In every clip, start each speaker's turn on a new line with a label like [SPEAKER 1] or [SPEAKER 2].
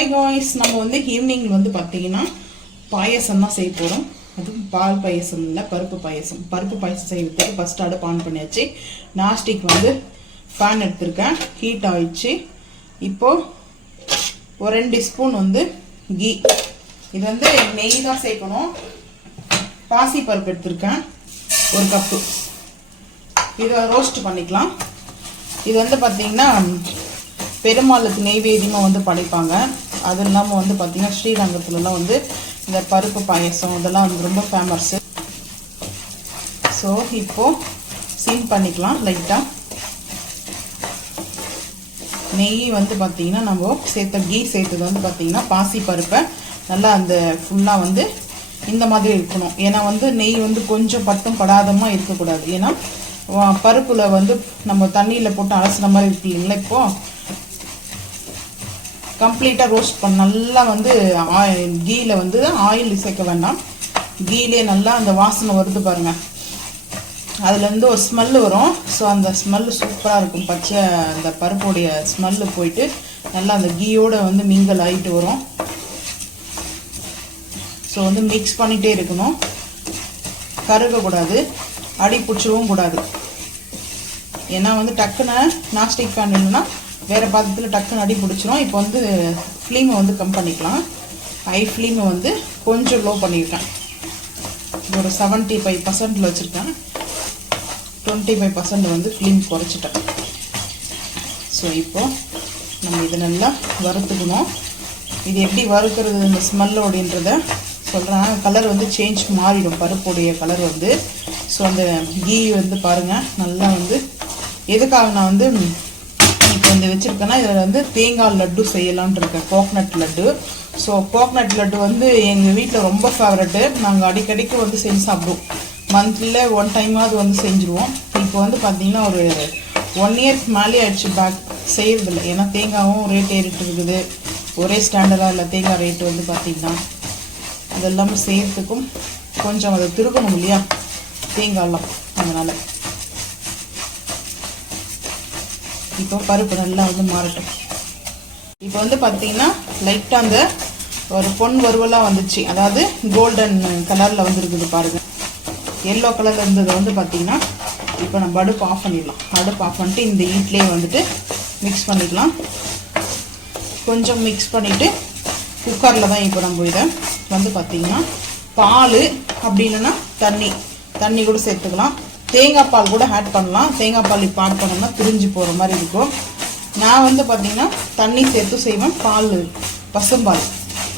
[SPEAKER 1] High guys நம்ம வந்து evening வந்து பார்த்தீங்கன்னா பாயசம் தான் செய்ய போகிறோம் அதுவும் பால் பாயசம் இல்லை பருப்பு பாயசம். பருப்பு பாயசம் செய்யறதுக்கு ஃபஸ்ட் அடுப்பு ஆன் பண்ணியாச்சு. நாஸ்டிக் வந்து ஃபேன் எடுத்திருக்கேன். ஹீட் ஆயிடுச்சு. இப்போது ஒரு ரெண்டு ஸ்பூன் வந்து கீ. இது வந்து நெய் தான் சேர்க்கணும். பாசி பருப்பு எடுத்திருக்கேன். ஒரு கப்பு இதை ரோஸ்ட் பண்ணிக்கலாம். இது வந்து பார்த்தீங்கன்னா பெருமாளுக்கு நெய்வேதியமாக வந்து படைப்பாங்க. அது இல்லாமல் வந்து பார்த்திங்கன்னா ஸ்ரீரங்கத்துலலாம் வந்து இந்த பருப்பு பாயசம் இதெல்லாம் வந்து ரொம்ப ஃபேமஸ்ஸு ஸோ இப்போது சீன் பண்ணிக்கலாம் லைட்டாக நெய் வந்து பார்த்தீங்கன்னா நம்ம சேர்த்த கீ சேர்த்தது வந்து பார்த்திங்கன்னா பாசி பருப்பை நல்லா அந்த ஃபுல்லாக வந்து இந்த மாதிரி இருக்கணும். ஏன்னா வந்து நெய் வந்து கொஞ்சம் பட்டும் படாதமாக இருக்கக்கூடாது. ஏன்னா பருப்பில் வந்து நம்ம தண்ணியில் போட்டு அலசுன மாதிரி இருக்கு இல்லைங்களா இப்போ? கம்ப்ளீட்டாக ரோஸ்ட் பண்ண நல்லா வந்து கீயில் வந்து ஆயில் சேர்க்க வேண்டாம். கீலே நல்லா அந்த வாசனை வருது பாருங்கள் அதுலேருந்து ஒரு ஸ்மெல்லு வரும். ஸோ அந்த ஸ்மெல்லு சூப்பராக இருக்கும். பச்சை அந்த பருப்புடைய ஸ்மெல்லு போயிட்டு நல்லா அந்த கீயோட வந்து மிங்கல் ஆகிட்டு வரும். ஸோ வந்து மிக்ஸ் பண்ணிகிட்டே இருக்கணும். கருகக்கூடாது. அடி பிடிச்சவும் கூடாது. ஏன்னா வந்து டக்குன்னு நாஸ்டிக் ஃபேன் இல்லைன்னா வேறு பாத்திரத்தில் டக்குன்னு அடி பிடிச்சிரும். இப்போ வந்து ஃப்ளீமை வந்து கம் பண்ணிக்கலாம். ஐ ஃப்ளீமை வந்து கொஞ்சம் லோ பண்ணியிருக்கேன் ஒரு செவன்ட்டி ஃபைவ் பர்சன்டில் வச்சுருக்கேன். டுவெண்ட்டி ஃபைவ் பர்சன்ட் வந்து ஃப்ளீம் குறைச்சிட்டேன். ஸோ இப்போது நம்ம இதை நல்லா வறுத்துக்கணும். இது எப்படி வறுக்கிறது இந்த ஸ்மெல்லோடின்றத சொல்கிறேன் கலர் வந்து சேஞ்ச் மாறிடும். பருப்புடைய கலர் வந்து. ஸோ அந்த கீ வந்து பாருங்கள் நல்லா வந்து எதுக்காக நான் வந்து வந்து வச்சுருக்கேன்னா இதில் வந்து தேங்காய் லட்டு செய்யலான் இருக்கேன். Coconut laddu. So coconut laddu வந்து எங்கள் வீட்டில் ரொம்ப ஃபேவரட்டு நாங்கள் அடிக்கடிக்கு வந்து செஞ்சு சாப்பிடுவோம். மந்த்லியில் ஒன் டைமாவது வந்து செஞ்சுருவோம். இப்போ வந்து பார்த்தீங்கன்னா ஒரு ஒன் இயர்க்கு மேலே ஆயிடுச்சு பேக் செய்கிறதில்ல ஏன்னா தேங்காயும் ரேட் ஏறிட்டு இருக்குது. ஒரே ஸ்டாண்டர்டாக இல்லை தேங்காய் ரேட்டு வந்து பார்த்திங்கன்னா அதெல்லாமே செய்கிறதுக்கும் கொஞ்சம் அதை திருக்கணும் இல்லையா? தேங்காயெல்லாம் அதனால். இப்போ பருப்பு நல்லா வந்து மாறட்டும். இப்போ வந்து பார்த்தீங்கன்னா லைட்டாக அந்த ஒரு பொன் வறுவலாக வந்துச்சு. அதாவது கோல்டன் கலரில் வந்துருக்குது பாருங்கள் எல்லோ கலரில் இருந்தது வந்து பார்த்தீங்கன்னா இப்போ நம்ம அடுப்பு ஆஃப் பண்ணிடலாம். அடுப்பு ஆஃப் பண்ணிட்டு இந்த ஈட்லேயே வந்துட்டு மிக்ஸ் பண்ணிக்கலாம் கொஞ்சம் மிக்ஸ் பண்ணிவிட்டு குக்கரில் தான் இப்போ நம்ம இதை வந்து பார்த்தீங்கன்னா பால் அப்படி இல்லைன்னா தண்ணி. தண்ணி கூட சேர்த்துக்கலாம். தேங்காய் பால் கூட ஆட் பண்ணலாம். தேங்காய் பால் இப்போ ஆட் பண்ணோம்னா திரிஞ்சு போகிற மாதிரி இருக்கும். நான் வந்து பார்த்தீங்கன்னா தண்ணி சேர்த்து செய்வேன். பால் பசும்பால்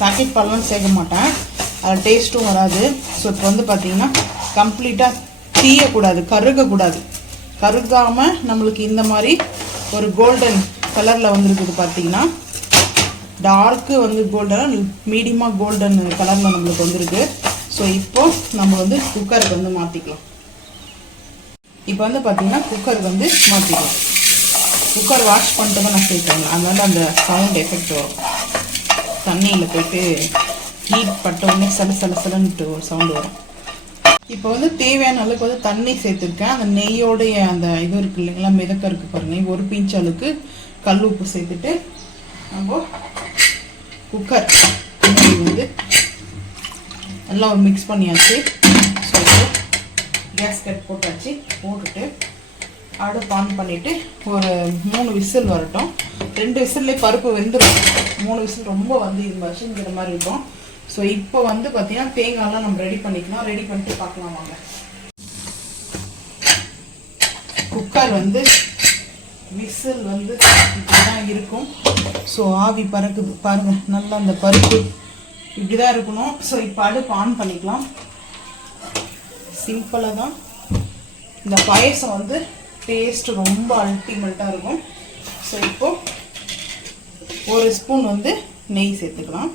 [SPEAKER 1] பாக்கெட் பால்லாம் சேர்க்க மாட்டேன். அதில் டேஸ்ட்டும் வராது. ஸோ இப்போ வந்து பார்த்தீங்கன்னா கம்ப்ளீட்டாக தீயக்கூடாது கருகக்கூடாது கருகாமல் நம்மளுக்கு இந்த மாதிரி ஒரு கோல்டன் கலரில் வந்துருக்குது பார்த்தீங்கன்னா டார்க்கு வந்து கோல்டனாக மீடியமாக கோல்டன் கலரில் நம்மளுக்கு வந்திருக்கு. ஸோ இப்போது நம்ம வந்து குக்கருக்கு வந்து மாற்றிக்கலாம் இப்போ வந்து பார்த்தீங்கன்னா குக்கர் வந்து மாற்றிக்கும் குக்கர் வாஷ் பண்ணிட்டு தான் நான் சேர்த்தேன் அதனால அந்த சவுண்ட் எஃபெக்ட் வரும் தண்ணியில் போயிட்டு ஹீட் பட்ட உடனே சல சல சலன்ட்டு ஒரு சவுண்டு வரும். இப்போ வந்து தேவையான அளவுக்கு வந்து தண்ணி சேர்த்துருக்கேன். அந்த நெய்யோடைய அந்த இது இருக்கு இல்லைங்களா மிதக்க இருக்கு பாருங்க. ஒரு பிஞ்ச் அளவுக்கு கல் உப்பு சேர்த்துட்டு நம்ம குக்கர் வந்து நல்லா ஒரு மிக்ஸ் பண்ணியாச்சு. கேஸ்கட் போட்டாச்சு போட்டுட்டு அடுப்பு ஆன் பண்ணிவிட்டு ஒரு மூணு விசில் வரட்டும். ரெண்டு விசில்லே பருப்பு வெந்துடும் மூணு விசில் ரொம்ப வந்து இது மசிங்கிற மாதிரி இருக்கும். ஸோ இப்போ வந்து பார்த்தீங்கன்னா தேங்காய்லாம் நம்ம ரெடி பண்ணிக்கலாம். ரெடி பண்ணிட்டு பார்க்கலாம் வாங்க. குக்கர் வந்து விசில் வந்து இப்படிதான் இருக்கும். ஸோ ஆவி பறக்குது. பாருங்க நல்லா அந்த பருப்பு இப்படிதான் இருக்கணும். ஸோ இப்போ அடுப்பு ஆன் பண்ணிக்கலாம். சிம்பிளாக தான். இந்த பாயசம் வந்து டேஸ்ட் ரொம்ப அல்டிமேட்டாக இருக்கும். ஸோ இப்போ ஒரு ஸ்பூன் வந்து நெய் சேர்த்துக்கலாம்.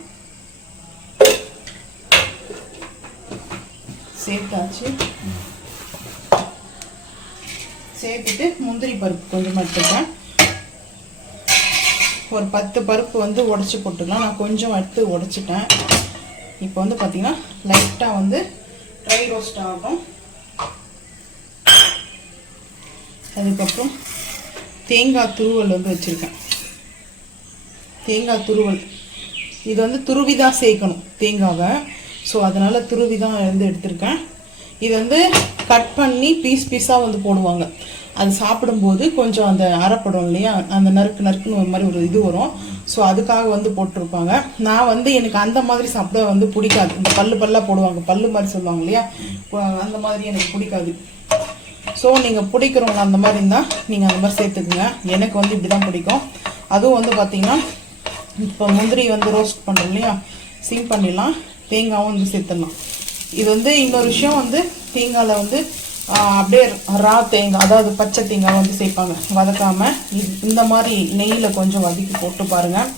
[SPEAKER 1] சேர்த்தாச்சு. சேர்த்துட்டு முந்திரி பருப்பு கொஞ்சமாக எடுத்துக்கிறேன் ஒரு பத்து பருப்பு வந்து உடச்சி போட்டுக்கலாம். நான் கொஞ்சம் எடுத்து உடச்சிட்டேன். இப்போ வந்து பார்த்தீங்கன்னா லைட்டாக வந்து ட்ரை ரோஸ்ட் ஆகும் அதுக்கப்புறம் தேங்காய் துருவல் வந்து வச்சுருக்கேன். தேங்காய் துருவல். இது வந்து துருவி தான் சேர்க்கணும் தேங்காவை. ஸோ அதனால துருவி தான் வந்து எடுத்திருக்கேன். இது வந்து கட் பண்ணி பீஸ் பீஸாக வந்து போடுவாங்க. அது சாப்பிடும்போது கொஞ்சம் அந்த அரைப்படும் இல்லையா? அந்த நறுக்கு நறுக்குன்னு ஒரு மாதிரி ஒரு இது வரும். ஸோ அதுக்காக வந்து போட்டிருப்பாங்க. நான் வந்து எனக்கு அந்த மாதிரி சாப்பிட வந்து பிடிக்காது. இந்த பல்லு பல்லாக போடுவாங்க. பல்லு மாதிரி சொல்லுவாங்க இல்லையா? அந்த மாதிரி எனக்கு பிடிக்காது. ஸோ நீங்கள் பிடிக்கிறவங்க அந்த மாதிரி இருந்தால் நீங்கள் அந்த மாதிரி சேர்த்துக்குங்க. எனக்கு வந்து இப்படி தான் பிடிக்கும். அதுவும் வந்து பார்த்தீங்கன்னா இப்போ முந்திரி வந்து ரோஸ்ட் பண்ணுறோம் இல்லையா? சீம் பண்ணிடலாம். தேங்காவும் வந்து சேர்த்துடலாம். இது வந்து இன்னொரு விஷயம் வந்து தேங்காயில் வந்து அப்படியே ரா தேங்காய் அதாவது பச்சை தேங்காய் வந்து சேர்ப்பாங்க. வதக்காமல் இந்த மாதிரி நெய்யில் கொஞ்சம் வதக்கி போட்டு பாருங்கள்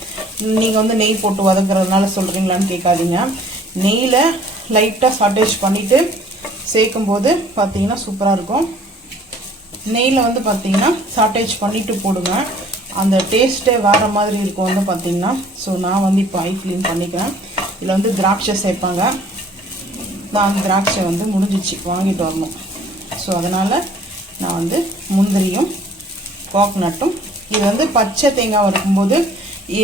[SPEAKER 1] நீங்கள் வந்து நெய் போட்டு வதக்குறதுனால சொல்கிறீங்களான்னு கேட்காதீங்க. நெய்யில் லைட்டாக சாட்டேஜ் பண்ணிவிட்டு சேர்க்கும்போது பார்த்தீங்கன்னா சூப்பராக இருக்கும். நெய்யில் வந்து பார்த்தீங்கன்னா சாட்டேஜ் பண்ணிவிட்டு போடுங்க. அந்த டேஸ்ட்டே வேறு மாதிரி இருக்கும் வந்து பார்த்தீங்கன்னா ஸோ நான் வந்து இப்போ ஐ க்ளீன் பண்ணிக்கிறேன். இதில் வந்து திராட்சை சேர்ப்பாங்க. நான் திராட்சை வந்து முடிஞ்சிச்சு வாங்கிட்டு வரணும். ஸோ அதனால் நான் வந்து முந்திரியும் கோக்னட்டும் இது வந்து பச்சை தேங்காய் இருக்கும்போது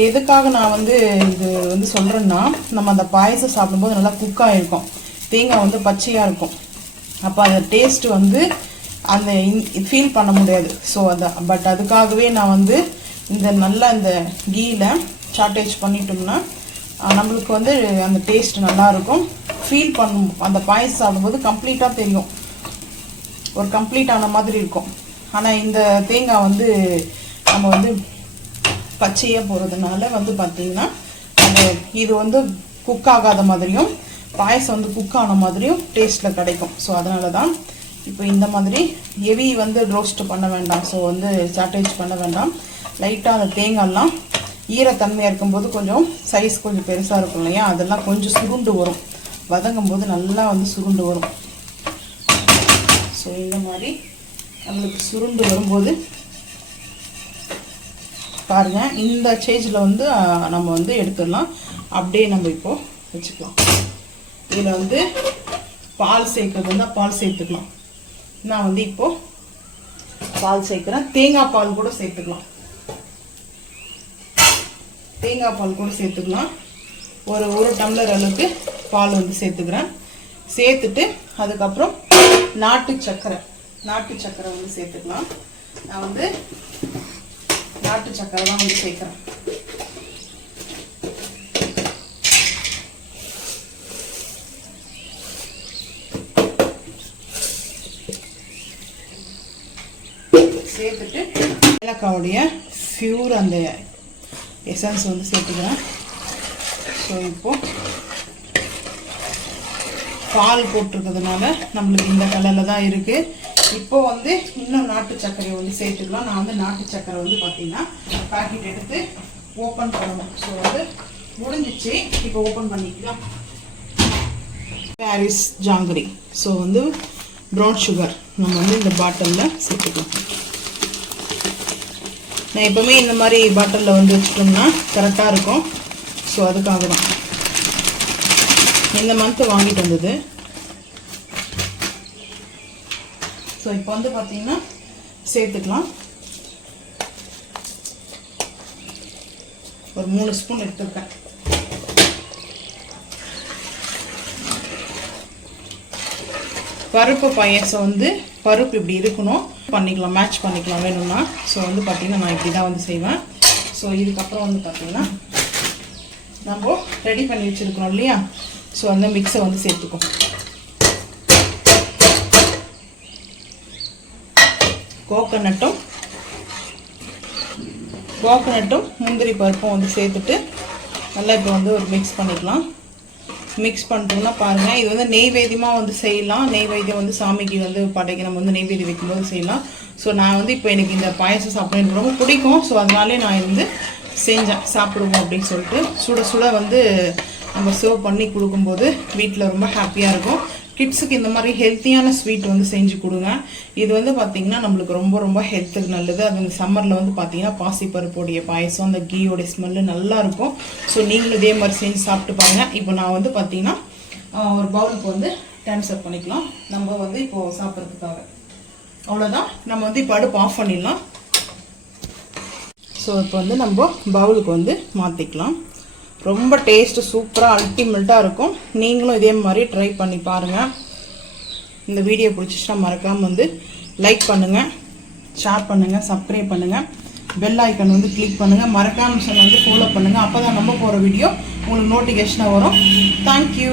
[SPEAKER 1] எதுக்காக நான் வந்து இது வந்து சொல்கிறேன்னா நம்ம அந்த பாயசம் சாப்பிடும்போது நல்லா குக்காக இருக்கும் தேங்காய் வந்து பச்சையாக இருக்கும். அப்போ அந்த டேஸ்ட் வந்து அந்த ஃபீல் பண்ண முடியாது. ஸோ அதை பட் அதுக்காகவே நான் வந்து இந்த நல்லா இந்த கீயில் ஷார்ட்டேஜ் பண்ணிட்டோம்னா நம்மளுக்கு வந்து அந்த டேஸ்ட் நல்லாயிருக்கும் ஃபீல் பண்ணும் அந்த பாயசம் சாப்பிடும்போது கம்ப்ளீட்டாக தெரியும். ஒரு கம்ப்ளீட் ஆன மாதிரி இருக்கும். ஆனால் இந்த தேங்காய் வந்து நம்ம வந்து பச்சையாக போகிறதுனால வந்து பார்த்தீங்கன்னா அது இது வந்து குக் ஆகாத மாதிரியும் பாயசம் வந்து குக் ஆன மாதிரியும் டேஸ்ட்டில் கிடைக்கும். ஸோ அதனால தான் இப்போ இந்த மாதிரி ஹெவி வந்து ரோஸ்ட் பண்ண வேண்டாம். ஸோ வந்து சாட்டேஜ் பண்ண வேண்டாம். லைட்டாக அந்த தேங்காய்லாம் ஈரத்தன்மையாக இருக்கும்போது கொஞ்சம் சைஸ் கொஞ்சம் பெருசாக இருக்கும் இல்லையா? அதெல்லாம் கொஞ்சம் சுருண்டு வரும். வதங்கும் போது நல்லா வந்து சுருண்டு வரும். ஸோ இந்த மாதிரி நம்மளுக்கு சுருண்டு வரும்போது பாருங்க இந்த ஸ்டேஜில் வந்து நம்ம வந்து எடுத்துடலாம். அப்படியே நம்ம இப்போ வச்சுக்கலாம். இதில் வந்து பால் சேர்க்கறது இருந்தால் பால் சேர்த்துக்கலாம். நான் வந்து இப்போ பால் சேர்க்குறேன். தேங்காய் பால் கூட சேர்த்துக்கலாம். தேங்காய் பால் கூட சேர்த்துக்கலாம். ஒரு ஒரு டம்ளர் அளவுக்கு பால் வந்து சேர்த்துக்கிறேன். சேர்த்துட்டு அதுக்கப்புறம் நாட்டு சர்க்கரை நாட்டு சர்க்கரை வந்து சேர்த்துக்கலாம். நான் வந்து நாட்டு சக்கரை தான் வந்து சேர்க்குறேன். சேர்த்துட்டு ஏலக்காவுடைய ஃபியூர் அந்த எசன்ஸ் வந்து சேர்த்துக்கிறேன். ஸோ இப்போ பால் போட்டிருக்கிறதுனால நம்மளுக்கு இந்த கலரில் தான் இருக்குது இப்போ வந்து இன்னும் நாட்டு சர்க்கரையை வந்து சேர்த்துக்கலாம். நான் வந்து நாட்டு சர்க்கரை வந்து பார்த்தீங்கன்னா பாக்கெட் எடுத்து ஓப்பன் பண்ணணும். ஸோ வந்து முடிஞ்சிச்சு. இப்போ ஓப்பன் பண்ணிக்கலாம். பாரிஸ் ஜாங்கிரி ஸோ வந்து ப்ரௌன் சுகர் நம்ம வந்து இந்த பாட்டிலில் சேர்த்துக்கலாம். நான் எப்போவுமே இந்த மாதிரி பாட்டிலில் வந்து வச்சுட்டோம்னா கரெக்டாக இருக்கும். ஸோ அதுக்காக தான் இந்த மந்த்து வாங்கிட்டு வந்தது. ஸோ இப்போ வந்து பார்த்தீங்கன்னா சேர்த்துக்கலாம். ஒரு மூணு ஸ்பூன் எடுத்துருக்கேன். பருப்பு பாயசம் வந்து பருப்பு இப்படி இருக்கணும். பண்ணிக்கலாம் மேட்ச் பண்ணிக்கலாம் வேணும்னா. ஸோ வந்து பார்த்தீங்கன்னா நான் இப்படி தான் வந்து செய்வேன். ஸோ இதுக்கப்புறம் வந்து பார்த்தீங்கன்னா நம்ம ரெடி பண்ணி வச்சுருக்கணும் இல்லையா? ஸோ அந்த மிக்ஸை வந்து சேர்த்துக்கும் கோகோனட்டும் கோகோனட்டும் முந்திரி பருப்பும் வந்து சேர்த்துட்டு நல்லா இப்போ வந்து ஒரு மிக்ஸ் பண்ணிக்கலாம். மிக்ஸ் பண்ணிட்டோம்னா பாருங்கள் இது வந்து நெய்வேத்தியமாக வந்து செய்யலாம். நெய்வேத்தியம் வந்து சாமிக்கு வந்து படைக்க நம்ம வந்து நெய்வேத்தியம் வைக்கும்போது செய்யலாம். ஸோ நான் வந்து இப்போ எனக்கு இந்த பாயசம் சாப்பிட எனக்கு ரொம்ப பிடிக்கும். ஸோ அதனாலே நான் வந்து செஞ்சேன். சாப்பிடுவோம் அப்படின்னு சொல்லிட்டு சுட சுட வந்து நம்ம சர்வ் பண்ணி கொடுக்கும்போது வீட்டில் ரொம்ப ஹாப்பியாக இருக்கும். கிட்ஸுக்கு இந்த மாதிரி ஹெல்த்தியான ஸ்வீட் வந்து செஞ்சு கொடுங்க. இது வந்து பார்த்திங்கன்னா நம்மளுக்கு ரொம்ப ரொம்ப ஹெல்த்துக்கு நல்லது. அது இந்த சம்மரில் வந்து பார்த்தீங்கன்னா பாசிப்பருப்புடைய பாயசம் அந்த கீயோடைய ஸ்மெல்லு நல்லா இருக்கும். ஸோ நீங்களும் இதே மாதிரி செஞ்சு சாப்பிட்டு பாருங்கள் இப்போ நான் வந்து பார்த்தீங்கன்னா ஒரு பவுலுக்கு வந்து ட்ரான்ஸ்ஃபர் பண்ணிக்கலாம். நம்ம வந்து இப்போது சாப்பிட்றதுக்காக. அவ்வளோதான் நம்ம வந்து இப்போ அடுப்பு ஆஃப் பண்ணிடலாம். ஸோ இப்போ வந்து நம்ம பவுலுக்கு வந்து மாற்றிக்கலாம் ரொம்ப டேஸ்ட் சூப்பராக அல்டிமேட்டாக இருக்கும். நீங்களும் இதே மாதிரி ட்ரை பண்ணி பாருங்கள் இந்த வீடியோ பிடிச்சிச்சுன்னா மறக்காமல் வந்து லைக் பண்ணுங்கள் ஷேர் பண்ணுங்கள் சப்ஸ்கிரைப் பண்ணுங்கள் பெல் ஐக்கன் வந்து கிளிக் பண்ணுங்கள் மறக்காமல் வந்து ஃபாலோ பண்ணுங்கள் அப்போ தான் நம்ம போகிற வீடியோ உங்களுக்கு நோட்டிஃபிகேஷனாக வரும். தேங்க்யூ